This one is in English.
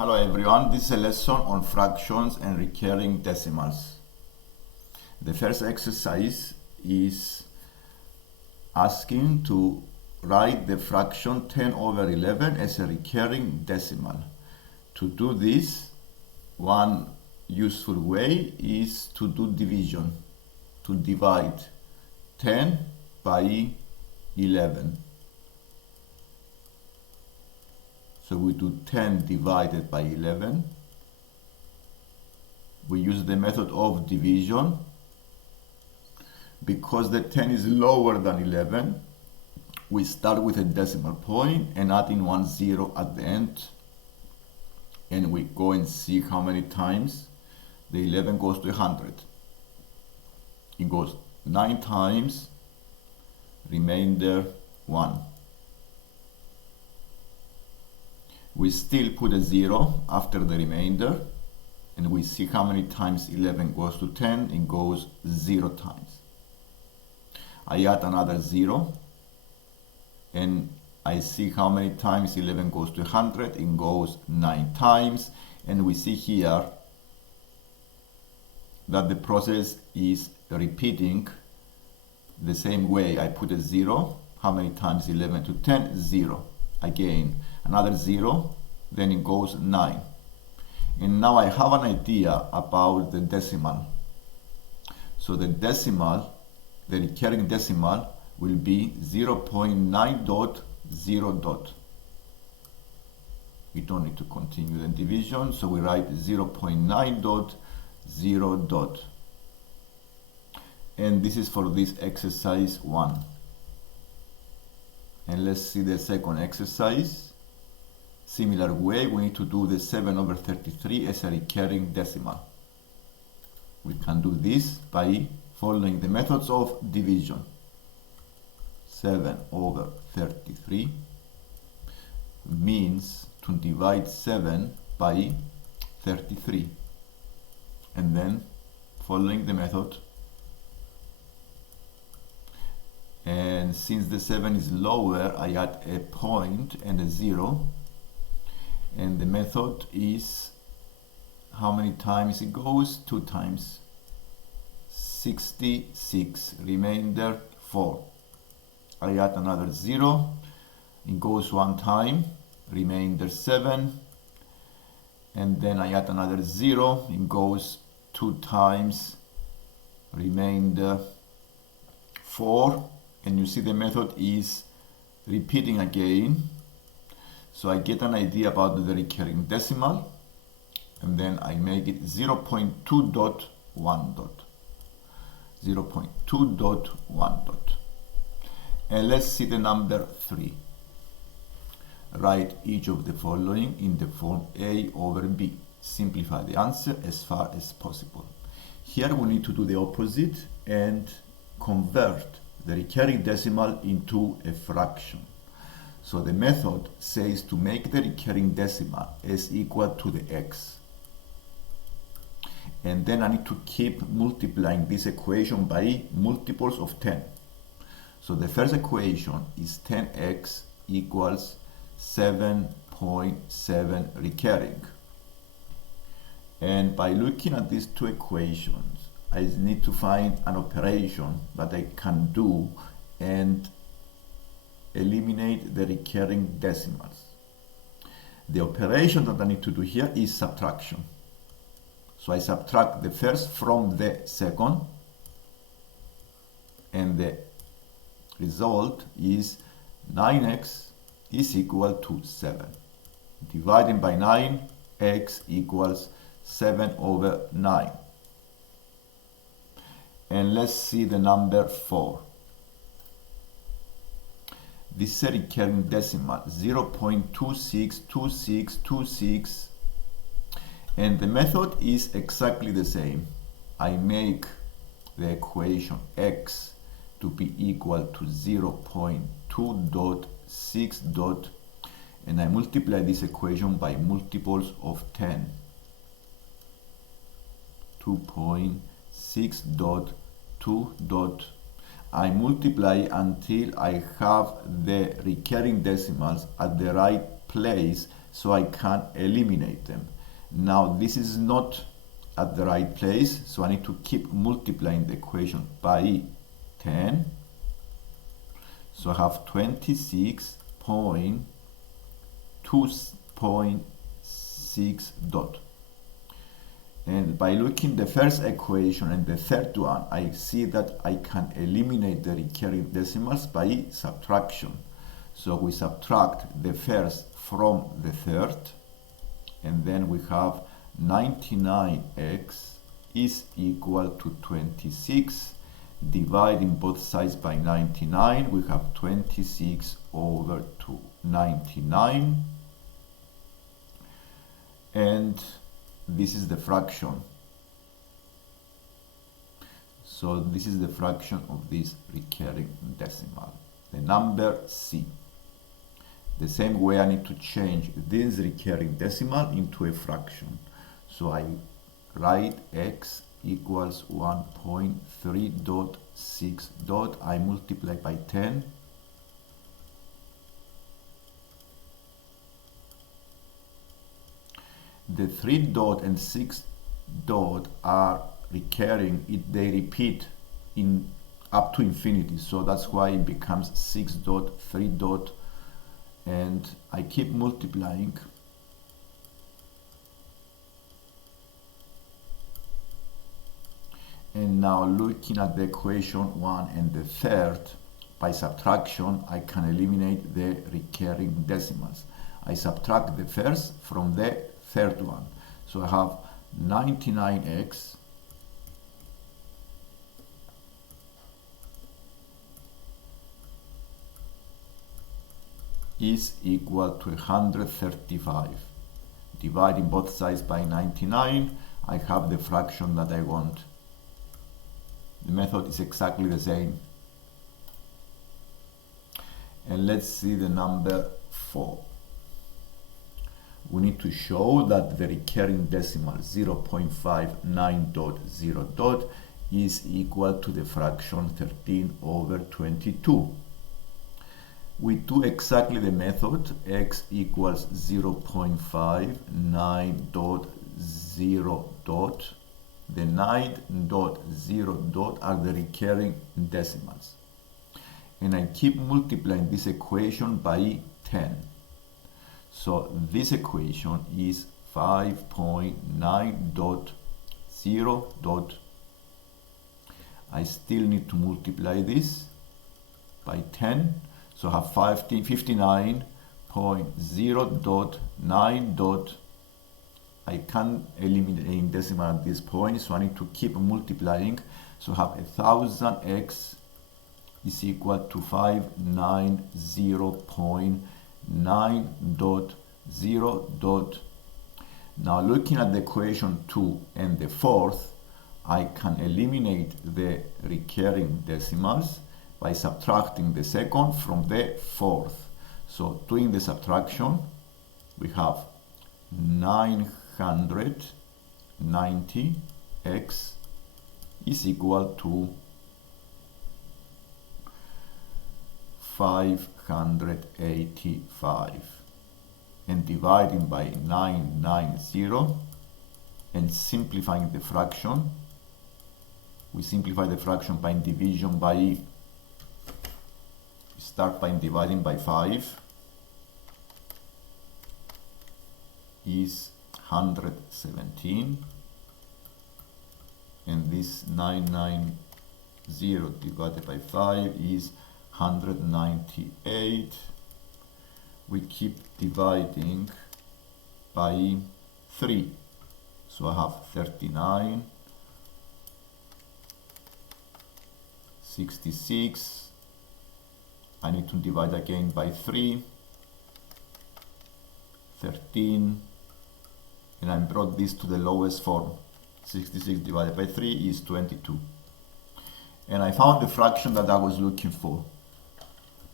Hello everyone, this is a lesson on fractions and recurring decimals. The first exercise is asking to write the fraction 10 over 11 as a recurring decimal. To do this, one useful way is to do division, to divide 10 by 11. So we do 10 divided by 11. We use the method of division. Because the 10 is lower than 11, we start with a decimal point and add in 1 0 at the end. And we go and see how many times the 11 goes to 100. It goes 9 times, remainder 1. We still put a 0 after the remainder, and we see how many times 11 goes to 10. It goes 0 times. I add another 0, and I see how many times 11 goes to 100. It goes 9 times, and we see here that the process is repeating the same way. I put a 0. How many times 11 to 10? 0. Again, another 0, then it goes 9. And now I have an idea about the decimal. So the decimal, the recurring decimal, will be 0.9.0. We don't need to continue the division, so we write 0.9.0. And this is for this exercise 1. And let's see the second exercise. Similar way, we need to do the 7 over 33 as a recurring decimal. We can do this by following the methods of division. 7 over 33 means to divide 7 by 33. And then following the method. And since the 7 is lower, I add a point and a 0. And the method is how many times it goes? 2 times. 66. Remainder 4. I add another 0. It goes 1 time. Remainder 7. And then I add another 0. It goes 2 times. Remainder 4. And you see the method is repeating again. So I get an idea about the recurring decimal, and then I make it 0.2.1. 0.2.1. And let's see the number 3. Write each of the following in the form A over B. Simplify the answer as far as possible. Here we need to do the opposite and convert the recurring decimal into a fraction. So the method says to make the recurring decimal as equal to the x. And then I need to keep multiplying this equation by multiples of 10. So the first equation is 10x equals 7.7 recurring. And by looking at these two equations, I need to find an operation that I can do and eliminate the recurring decimals. The operation that I need to do here is subtraction. So I subtract the first from the second, and the result is 9x is equal to 7. Dividing by 9, x equals 7 over 9. And let's see the number 4. This is a recurring decimal, 0.262626, and the method is exactly the same. I make the equation x to be equal to 0.2.6, and I multiply this equation by multiples of 10. 2.6.2. I multiply until I have the recurring decimals at the right place so I can eliminate them. Now this is not at the right place, so I need to keep multiplying the equation by 10. So I have 26.2.6 dot. And by looking the first equation and the third one, I see that I can eliminate the recurring decimals by subtraction. So we subtract the first from the third, and then we have 99x is equal to 26. Dividing both sides by 99, we have 26 over 99. And this is the fraction. So this is the fraction of this recurring decimal, the number C. The same way I need to change this recurring decimal into a fraction. So I write x equals 1.3.6 dot. I multiply by 10. The 3 dot and 6 dot are recurring. They repeat in up to infinity, so that's why it becomes 6 dot, 3 dot, and I keep multiplying. And now looking at the equation 1 and the third, by subtraction I can eliminate the recurring decimals. I subtract the first from the third one. So I have 99x is equal to 135. Dividing both sides by 99, I have the fraction that I want. The method is exactly the same. And let's see the number 4. We need to show that the recurring decimal 0.59.0 dot is equal to the fraction 13 over 22. We do exactly the method. X equals 0.59.0 dot. The 9.0 dot are the recurring decimals. And I keep multiplying this equation by 10. So this equation is 5.9.0 dot. I still need to multiply this by 10. So I have 59.0 dot 9 dot. I can't eliminate a decimal at this point, so I need to keep multiplying. So I have 1000x is equal to 590.9.0 dot. Now looking at the equation 2 and the fourth, I can eliminate the recurring decimals by subtracting the second from the fourth. So doing the subtraction, we have 990x is equal to 585, and dividing by 990 and simplifying the fraction, we simplify the fraction by division by, start by dividing by 5, is 117, and this 990 divided by 5 is 198. We keep dividing by 3, so I have 39, 66. I need to divide again by 3, 13, and I brought this to the lowest form. 66 divided by 3 is 22. And I found the fraction that I was looking for.